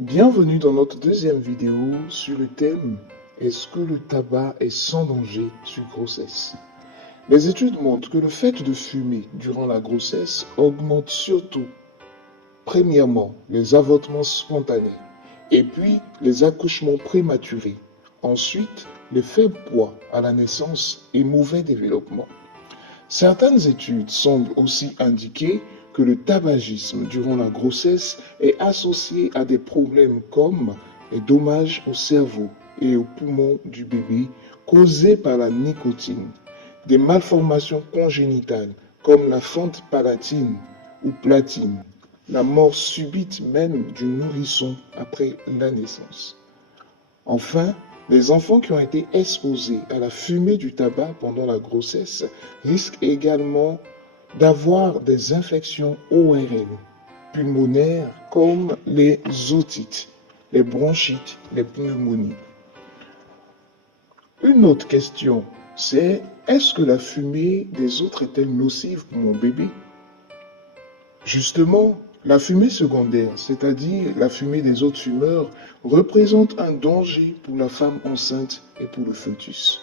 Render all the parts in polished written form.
Bienvenue dans notre deuxième vidéo sur le thème « Est-ce que le tabac est sans danger sur grossesse ?» Les études montrent que le fait de fumer durant la grossesse augmente surtout, premièrement, les avortements spontanés et puis les accouchements prématurés. Ensuite, les faibles poids à la naissance et mauvais développement. Certaines études semblent aussi indiquer que le tabagisme durant la grossesse est associé à des problèmes comme les dommages au cerveau et aux poumons du bébé causés par la nicotine, des malformations congénitales comme la fente palatine ou platine, la mort subite même du nourrisson après la naissance. Enfin, les enfants qui ont été exposés à la fumée du tabac pendant la grossesse risquent également d'avoir des infections ORL pulmonaires comme les otites, les bronchites, les pneumonies. Une autre question, c'est est-ce que la fumée des autres est-elle nocive pour mon bébé? Justement, la fumée secondaire, c'est-à-dire la fumée des autres fumeurs, représente un danger pour la femme enceinte et pour le fœtus.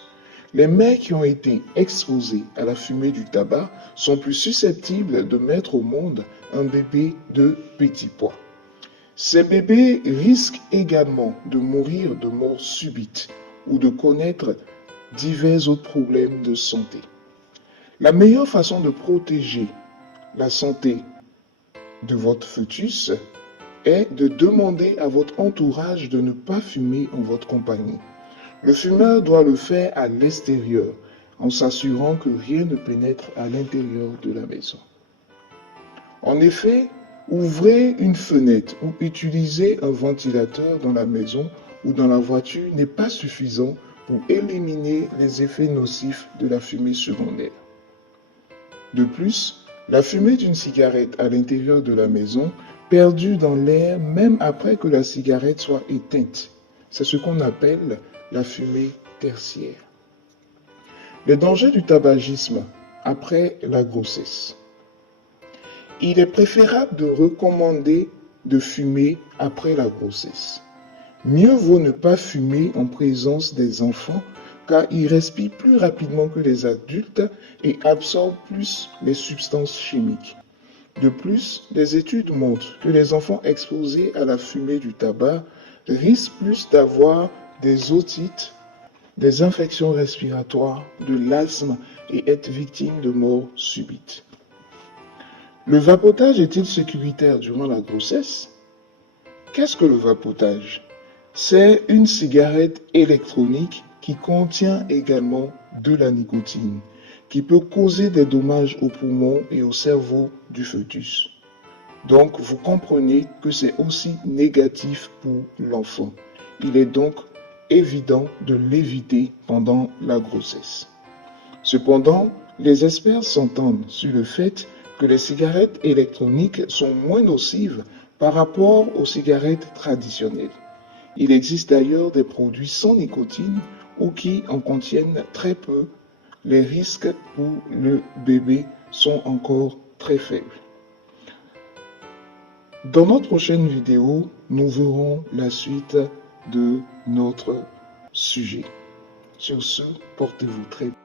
Les mères qui ont été exposées à la fumée du tabac sont plus susceptibles de mettre au monde un bébé de petit poids. Ces bébés risquent également de mourir de mort subite ou de connaître divers autres problèmes de santé. La meilleure façon de protéger la santé de votre fœtus est de demander à votre entourage de ne pas fumer en votre compagnie. Le fumeur doit le faire à l'extérieur, en s'assurant que rien ne pénètre à l'intérieur de la maison. En effet, ouvrir une fenêtre ou utiliser un ventilateur dans la maison ou dans la voiture n'est pas suffisant pour éliminer les effets nocifs de la fumée secondaire. De plus, la fumée d'une cigarette à l'intérieur de la maison perdue dans l'air même après que la cigarette soit éteinte. C'est ce qu'on appelle la fumée tertiaire. Les dangers du tabagisme après la grossesse. Il est préférable de recommander de fumer après la grossesse. Mieux vaut ne pas fumer en présence des enfants car ils respirent plus rapidement que les adultes et absorbent plus les substances chimiques. De plus, des études montrent que les enfants exposés à la fumée du tabac risquent plus d'avoir des otites, des infections respiratoires, de l'asthme et être victimes de morts subites. Le vapotage est-il sécuritaire durant la grossesse? Qu'est-ce que le vapotage? C'est une cigarette électronique qui contient également de la nicotine, qui peut causer des dommages aux poumons et au cerveau du fœtus. Donc, vous comprenez que c'est aussi négatif pour l'enfant. Il est donc évident de l'éviter pendant la grossesse. Cependant, les experts s'entendent sur le fait que les cigarettes électroniques sont moins nocives par rapport aux cigarettes traditionnelles. Il existe d'ailleurs des produits sans nicotine ou qui en contiennent très peu. Les risques pour le bébé sont encore très faibles. Dans notre prochaine vidéo, nous verrons la suite de notre sujet. Sur ce, portez-vous très bien.